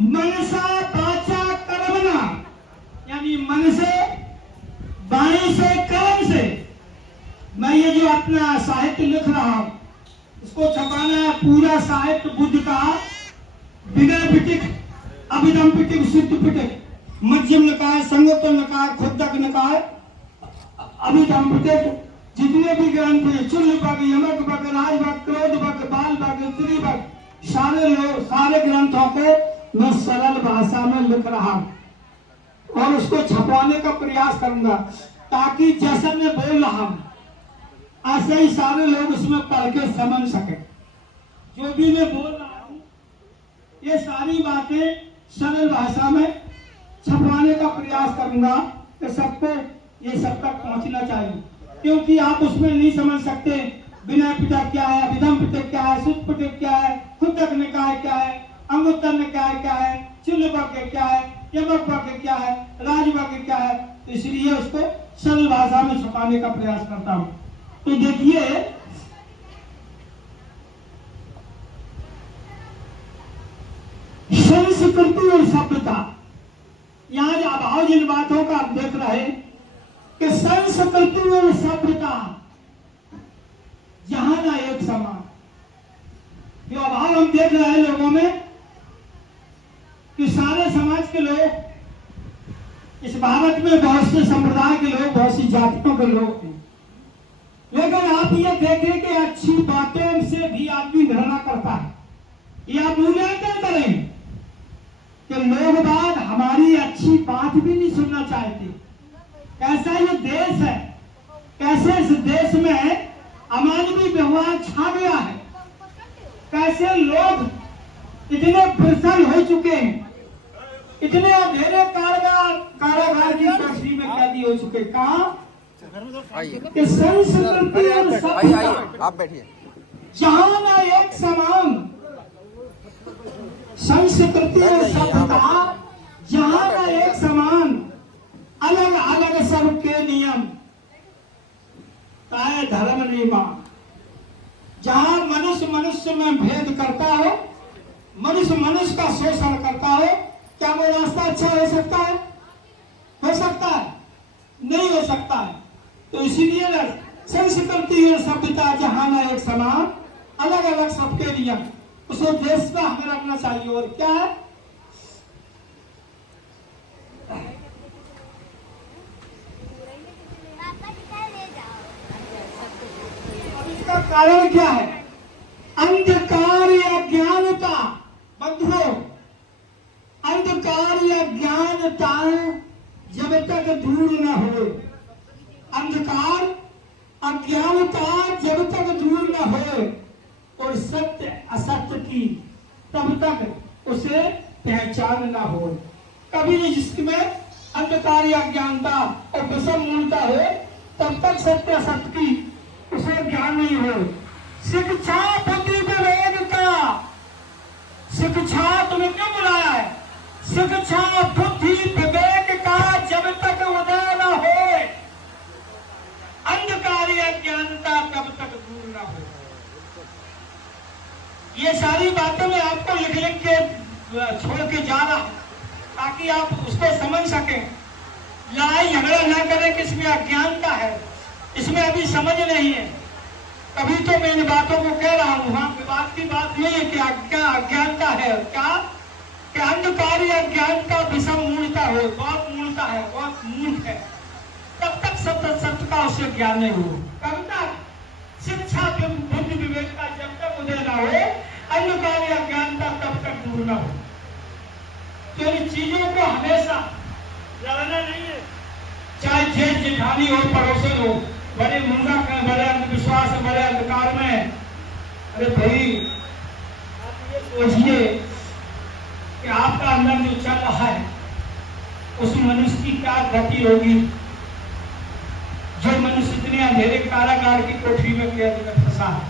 मनसा वाचा कर्मणा, यानी मन से, वाणी से, कर्म से मैं ये जो अपना साहित्य लिख रहा हूं इसको छपाना है। पूरा साहित्य बुद्ध का विनय पिटक, अभिधम पिटक, सिद्ध पिटक, मध्यम निकाय, संगोत्तर निकाय, खुद्दक निकाय, अभिधम पिटक, जितने भी ग्रंथ हैं, चुल्ल वग, यमक वग, राज वग, क्रोध वग, बाल वग, स्त्री वग, सारे ग्रंथों को मैं सरल भाषा में लिख रहा हूं और उसको छपवाने का प्रयास करूंगा ताकि जैसा मैं बोल रहा हूं ऐसे ही सारे लोग उसमें पढ़ के समझ सके। जो भी मैं बोल रहा हूं ये सारी बातें सरल भाषा में छपवाने का प्रयास करूंगा कि सबको ये सब तक पहुंचना चाहिए, क्योंकि आप उसमें नहीं समझ सकते विनय पिटक क्या है, अभिधम पिटक क्या है, सुत्त पिटक क्या है, खुद्दक निकाय क्या है, अंगुत्तर निकाय क्या है, चुल्ल वग क्या है, यमक वग क्या है, राज वग क्या है, तो इसलिए उसको सरल भाषा में छपाने का प्रयास करता हूं। तो देखिए संस्कृति और सभ्यता, यहां जो अभाव जिन बातों का आप देख रहे हैं कि संस्कृति और सभ्यता जहां ना एक समान, जो अभाव हम देख रहे हैं लोगों में कि सारे समाज के लोग, इस भारत में बहुत से संप्रदाय के लोग, बहुत सी जातियों के लोग हैं, लेकिन आप ये देखें कि अच्छी बातों से भी आदमी घृणा करता है। ये आप मूल्यांकन करें कि लोग बाग हमारी अच्छी बात भी नहीं सुनना चाहते। कैसा ये देश है, कैसे इस देश में अमानवीय व्यवहार छा गया है, कैसे लोग इतने प्रसन्न हो चुके हैं, इतने अंधेरे कारागार की कोठरी में कैदी हो चुके। कहा कि संस्कृति और सभ्यता आप बैठिए, जहां ना एक समान, संस्कृति और सभ्यता जहां ना एक समान, अलग अलग सबके नियम, काय धर्म नियमा, जहां मनुष्य मनुष्य में भेद करता हो, मनुष्य मनुष्य का शोषण करता हो, क्या वो रास्ता अच्छा हो सकता है? हो सकता है? नहीं हो सकता है। तो इसीलिए संस्कृति और सभ्यता जहां ना एक समान, अलग अलग सबके नियम, उसे देश का हमें रखना चाहिए। और क्या है? इसका कारण क्या है? अंधकार या अज्ञानता। बंधुओं, अंधकार या ज्ञानता जब तक दूर न हो, अंधकार अज्ञानता जब तक दूर न हो और सत्य असत्य की तब तक उसे पहचान न हो। कभी जिसमें अंधकार या अज्ञानता और विषम मूलता हो तब तक सत्य असत्य की उसे ज्ञान नहीं हो। शिक्षा बुद्धि विवेक का, शिक्षा तुम्हें क्यों बुलाया है? शिक्षा बुद्धि विवेक का जब तक उदय न हो, अंधकार या ज्ञानता तब तक दूर न हो। ये सारी बातें मैं आपको लिख लिख के छोड़ के जा रहा हूं ताकि आप उसको समझ सकें। लड़ाई झगड़ा ना करें कि इसमें अज्ञानता है, इसमें अभी समझ नहीं है। तभी तो मैं इन बातों को कह रहा हूं। वहां विवाद की बात नहीं है कि क्या अज्ञानता है, क्या कि अंधकार या अज्ञानता विषम मूलता हो, बहुत मूलता है, बहुत मूर्ख है, तब तक सत्य का उससे ज्ञान नहीं हो। कब तक? शिक्षा बुद्धि विवेक का जब तक उदय ना हो, अंधकार या ज्ञानता तब तक दूर ना हो। तो इन चीजों को हमेशा लड़ना नहीं है, चाहे जेठ जेठानी हो, पड़ोसन हो, बड़े मुंडा का, बड़े अंधविश्वास, बड़े अंधकार में। अरे भाई, आप ये सोचिए कि आपका अंदर जो चल रहा है उस मनुष्य की क्या गति होगी जो मनुष्य इतने अंधेरे कारागार की कोठरी में कैद में फंसा है।